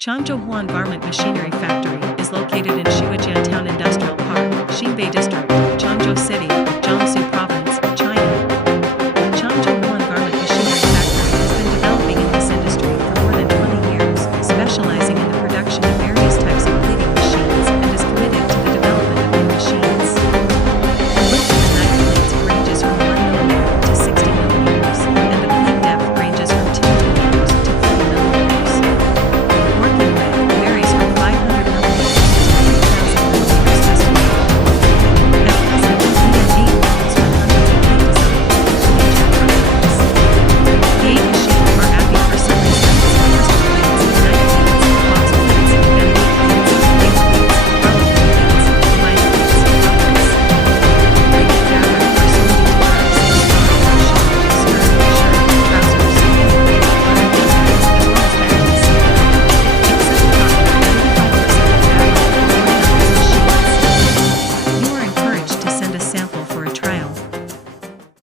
cz-huaen Garment Machinery Factory is located in HuaEn Town Industrial Park, Xinbei District, Changzhou City, Jiangsu Province.